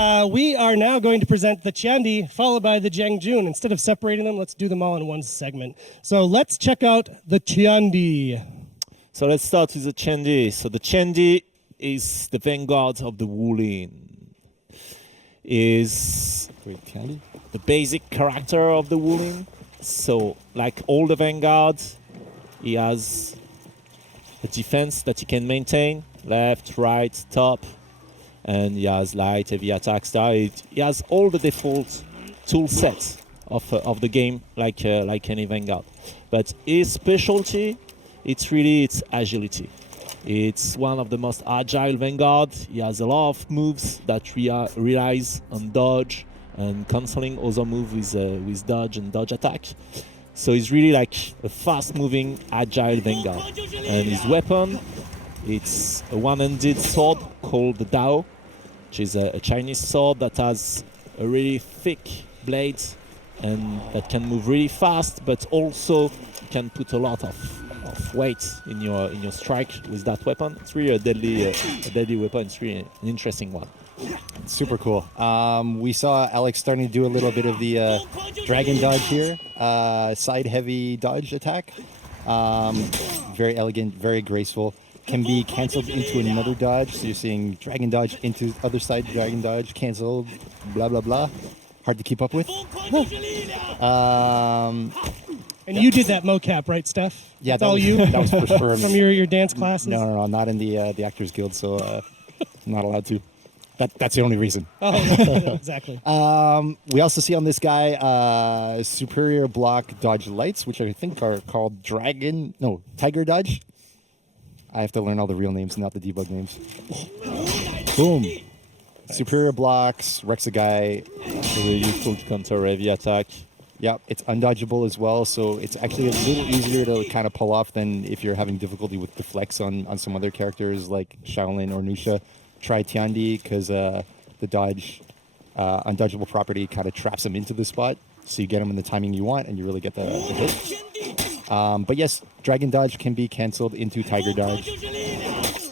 We are now going to present the Tiandi, followed by the Jiang Jun. Instead of separating them, let's do them all in one segment. So let's check out the Tiandi. So let's start with the Tiandi. So the Tiandi is the vanguard of the Wu Lin. Is the basic character of the Wu Lin. So like all the vanguards, he has a defense that he can maintain, left, right, top, and he has light, heavy attack style. He has all the default tool sets of the game, like any vanguard. But his specialty, it's agility. It's one of the most agile vanguard. He has a lot of moves that relies on dodge and cancelling other moves with dodge and dodge attack. So he's really like a fast-moving, agile vanguard. And his weapon, it's a one-handed sword called the Dao, which is a Chinese sword that has a really thick blade and that can move really fast, but also can put a lot of weight in your strike with that weapon. It's really a deadly weapon. It's really an interesting one. Super cool. We saw Alex starting to do a little bit of the dragon dodge here, side heavy dodge attack. Very elegant, very graceful. Can be cancelled into another dodge. So you're seeing dragon dodge into other side dragon dodge, cancelled, blah blah blah. Hard to keep up with. And you did that mocap, right, Steph? Yeah, that's all you. That was for sure. From your dance classes. No, not in the Actors Guild, so I'm not allowed to. That's the only reason. Oh, exactly. We also see on this guy superior block dodge lights, which I think are called tiger dodge. I have to learn all the real names, not the debug names. Boom. Nice. Superior blocks, wrecks a guy. Really useful to counter heavy attack. Yep, it's undodgeable as well, so it's actually a little easier to kind of pull off than if you're having difficulty with deflects on some other characters like Shaolin or Nusha. Try Tiandi, because the dodge, undodgeable property kind of traps him into the spot, so you get him in the timing you want, and you really get the hit. But yes, dragon dodge can be cancelled into tiger dodge.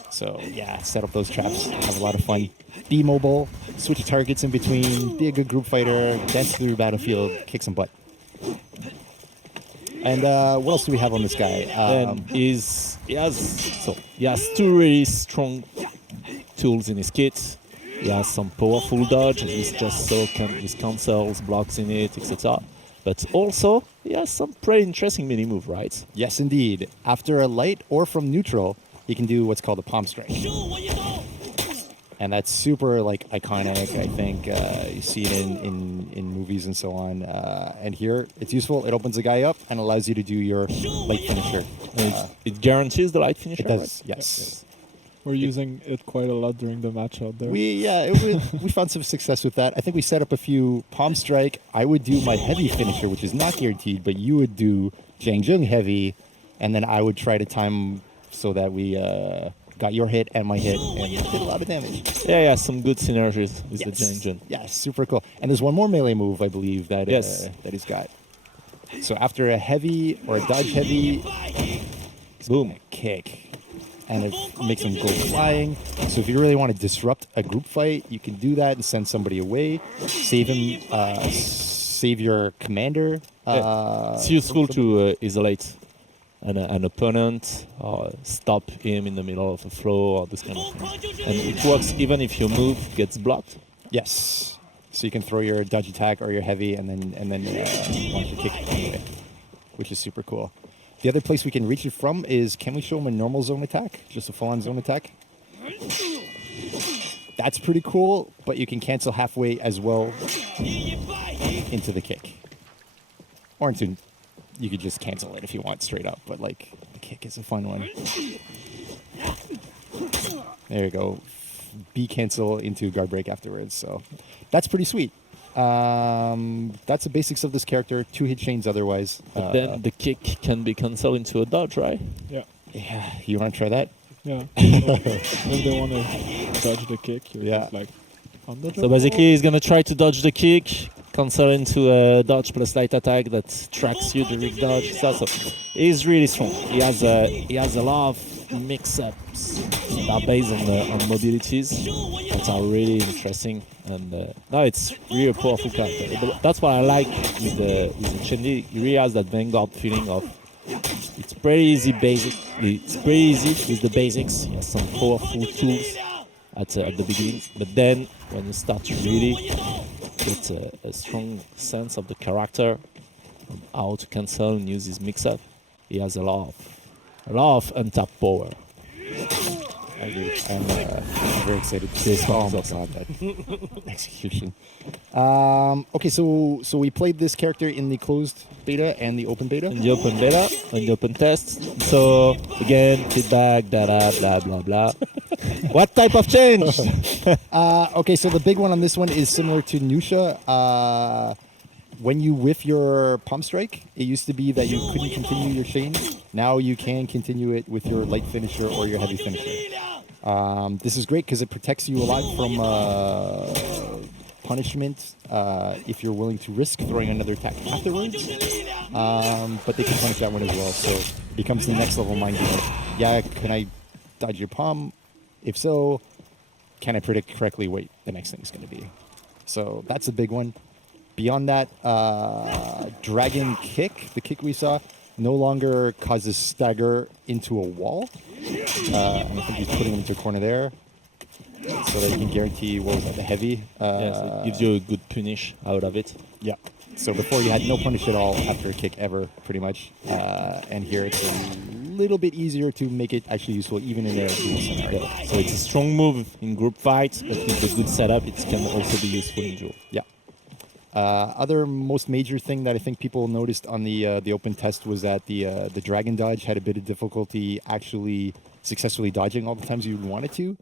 So yeah, set up those traps, have a lot of fun. Be mobile, switch targets in between, be a good group fighter, dance through the battlefield, kick some butt. And what else do we have on this guy? He has two really strong tools in his kit. He has some powerful dodge, he's just so his cancels, blocks in it, etc. But also, he has some pretty interesting mini move, right? Yes, indeed. After a light or from neutral, he can do what's called a palm strike. And that's super iconic. I think you see it in movies and so on. And here, it's useful. It opens the guy up and allows you to do your light finisher. It guarantees the light finisher. It does. Right? Yes. We're using it quite a lot during the match out there. We found some success with that. I think we set up a few palm strike. I would do my heavy finisher, which is not guaranteed, but you would do Jang Jun heavy, and then I would try to time so that we got your hit and my hit and did a lot of damage. Yeah, some good synergies with the Jang Jun. Yeah, super cool. And there's one more melee move, I believe, that that he's got. So after a heavy or a dodge heavy, boom, kick. And it makes him go flying. So if you really want to disrupt a group fight, you can do that and send somebody away. Save him, save your commander. It's useful to isolate an opponent or stop him in the middle of a flow or this kind of thing. And it works even if your move gets blocked. Yes. So you can throw your dodge attack or your heavy and then launch your kick anyway, which is super cool. The other place we can reach it from is, can we show him a normal zone attack? Just a full-on zone attack? That's pretty cool, but you can cancel halfway as well into the kick. Or you could just cancel it if you want straight up, but the kick is a fun one. There you go. B cancel into guard break afterwards, so that's pretty sweet. That's the basics of this character. 2 hit chains otherwise. But then the kick can be cancelled into a dodge, right? Yeah. Yeah. You want to try that? Yeah. If they want to dodge the kick, you're just undodgeable. So basically, he's gonna try to dodge the kick, cancel into a dodge plus light attack that tracks you during dodge. So he's really strong. He has a lot of mix-ups that are based on mobilities that are really interesting. And no, it's really a powerful character. That's what I like with the Tiandi. He really has that Vanguard feeling of it's pretty easy basic. It's pretty easy with the basics. He has some powerful tools at the beginning, but then when you start to really get a strong sense of the character, and how to cancel and use his mix-up, he has a lot of untapped power. I agree. I'm very excited to see that execution. Okay, so we played this character in the closed beta and the open beta. In the open beta, in the open test. So again, feedback, data, blah blah blah. What type of change? Okay, so the big one on this one is similar to Nusha. When you whiff your pump strike, it used to be that you couldn't continue your chain. Now you can continue it with your light finisher or your heavy finisher. This is great because it protects you a lot from punishment if you're willing to risk throwing another attack afterwards. But they can punish that one as well, so it becomes the next level mind game. Yeah, can I dodge your palm? If so, can I predict correctly what the next thing is going to be? So that's a big one. Beyond that, Dragon Kick, the kick we saw, no longer causes stagger into a wall. And I think he's putting him into a corner there so that he can guarantee, what was that, the heavy? Yes, it gives you a good punish out of it. Yeah. So before you had no punish at all after a kick ever, pretty much. And here it's a little bit easier to make it actually useful even in a dual scenario. Yeah. So it's a strong move in group fights, but with a good setup, it can also be useful in duel. Yeah. Other most major thing that I think people noticed on the open test was that the dragon dodge had a bit of difficulty actually successfully dodging all the times you wanted to,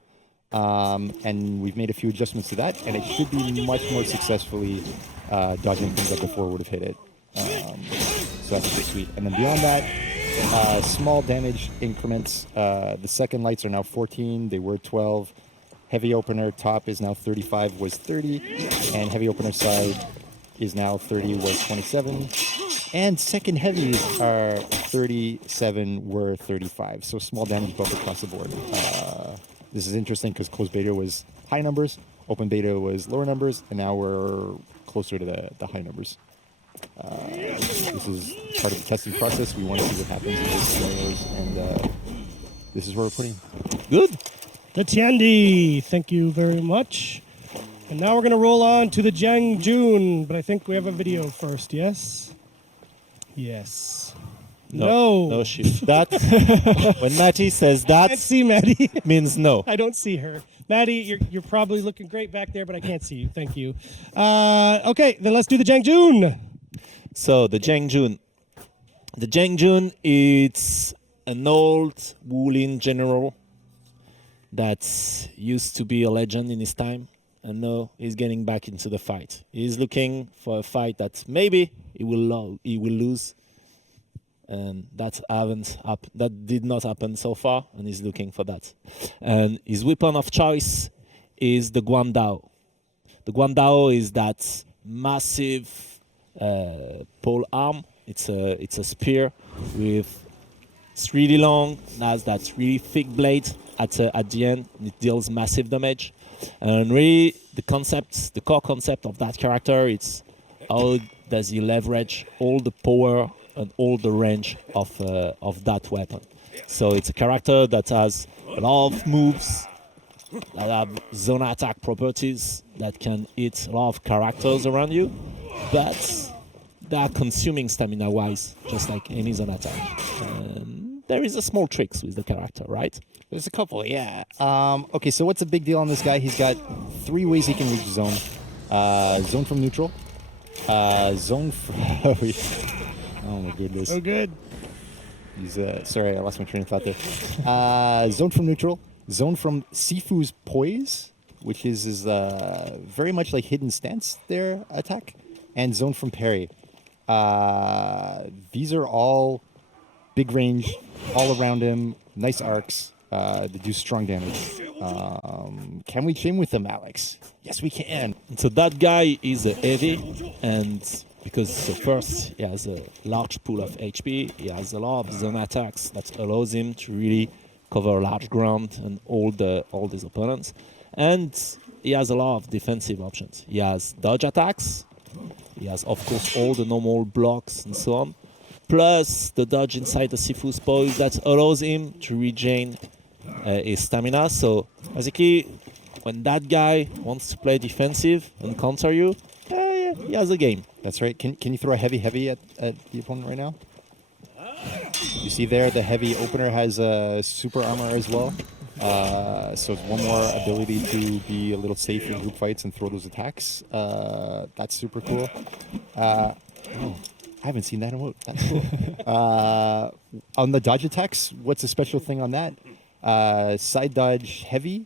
and we've made a few adjustments to that, and it should be much more successfully dodging things that before would have hit it. So that's pretty sweet. And then beyond that, small damage increments. The second lights are now 14; they were 12. Heavy opener top is now 35, was 30, and heavy opener side is now 30, was 27, and second heavies are 37, were 35. So small damage buff across the board. This is interesting because closed beta was high numbers, open beta was lower numbers, and now we're closer to the high numbers. This is part of the testing process. We want to see what happens in these scenarios, and this is where we're putting. Good. The Tiandi, thank you very much. And now we're going to roll on to the Jang Jun, but I think we have a video first, yes? Yes. No. Shoot. That when Matty says I that can't see Maddie. means no. I don't see her. Maddie, you're probably looking great back there, but I can't see you. Thank you. Okay, then let's do the Jang Jun. So the Jiang Jun. The Jiang Jun, it's an old Wu Lin general that used to be a legend in his time, and now he's getting back into the fight. He's looking for a fight that maybe he will lose, and that did not happen so far, and he's looking for that. And his weapon of choice is the Guandao. The Guandao is that massive pole arm. It's a spear with it's really long, it has that really thick blade at the end, and it deals massive damage. And really, the core concept of that character, it's how does he leverage all the power and all the range of that weapon. So it's a character that has a lot of moves, that have zone attack properties that can hit a lot of characters around you, but they are consuming stamina-wise, just like any zone attack. There is a small tricks with the character, right? There's a couple, yeah. Okay, so what's a big deal on this guy? He's got 3 ways he can reach zone. Zone from neutral. Zone from... oh my goodness. Oh, good. He's sorry, I lost my train of thought there. Zone from neutral. Zone from Sifu's poise, which is his very much like hidden stance there attack. And zone from parry. These are all big range, all around him, nice arcs. They do strong damage. Can we chain with them, Alex? Yes, we can. So that guy is a heavy, and because first he has a large pool of HP, he has a lot of zone attacks that allows him to really cover large ground and all his opponents. And he has a lot of defensive options. He has dodge attacks. He has, of course, all the normal blocks and so on. Plus the dodge inside the Sifu's poise that allows him to regain his stamina. So basically, when that guy wants to play defensive and counter you, he has a game. That's right. Can you throw a heavy at the opponent right now? You see there, the heavy opener has super armor as well. So it's one more ability to be a little safe in group fights and throw those attacks. That's super cool. I haven't seen that emote. That's cool. On the dodge attacks, what's a special thing on that? Side dodge heavy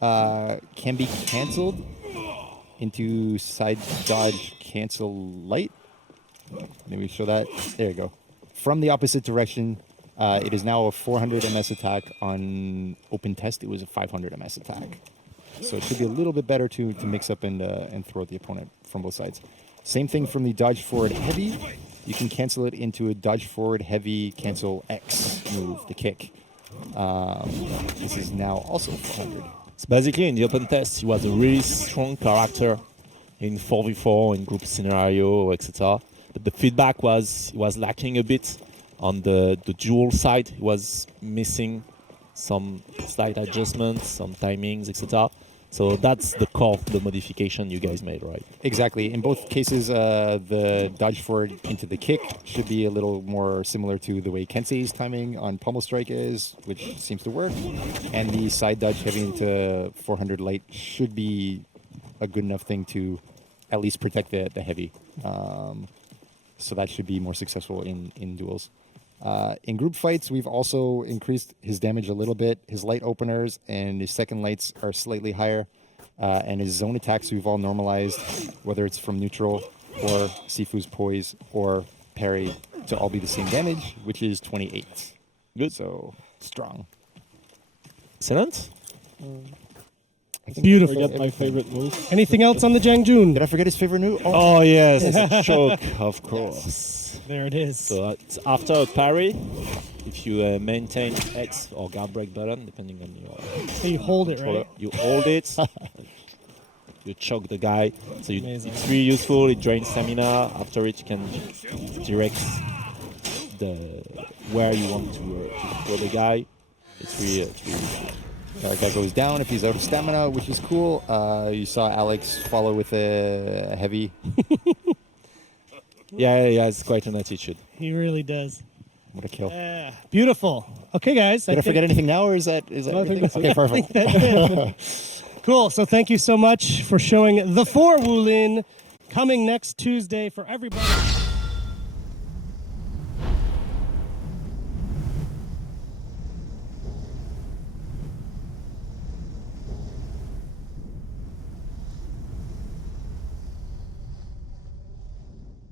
can be canceled into side dodge cancel light. Let me show that. There you go. From the opposite direction, it is now a 400 MS attack. On open test, it was a 500 MS attack. So it should be a little bit better to mix up and throw at the opponent from both sides. Same thing from the dodge forward heavy. You can cancel it into a dodge forward heavy cancel X move, the kick. This is now also 400. So basically, in the open test, he was a really strong character in 4v4, in group scenario, etc. But the feedback was he was lacking a bit on the dual side. He was missing some slight adjustments, some timings, etc. So that's the core of the modification you guys made, right? Exactly. In both cases, the dodge forward into the kick should be a little more similar to the way Kensei's timing on Pommel Strike is, which seems to work. And the side dodge heavy into 400 light should be a good enough thing to at least protect the heavy. So that should be more successful in duels. In group fights, we've also increased his damage a little bit. His light openers and his second lights are slightly higher. And his zone attacks we've all normalized, whether it's from neutral or Sifu's poise or parry, to all be the same damage, which is 28. Good. So strong. Excellent. Beautiful. Forget my favorite move. Anything else on the Jiang Jun? Did I forget his favorite new? Oh yes, it's a choke, of course. There it is. So it's after a parry, if you maintain X or guard break button, depending on your So you hold it, controller, right? you hold it, you choke the guy. So Amazing. it's really useful. It drains stamina. After it, you can direct where you want to throw the guy. It's really useful. That guy goes down if he's out of stamina, which is cool. You saw Alex follow with a heavy. Yeah, it's quite an attitude. He really does. What a kill. Beautiful. Okay, guys. Did I forget anything now, or is that No, I think everything? that's Okay, it. perfect. Cool. So thank you so much for showing the 4 Wu Lin coming next Tuesday for everybody.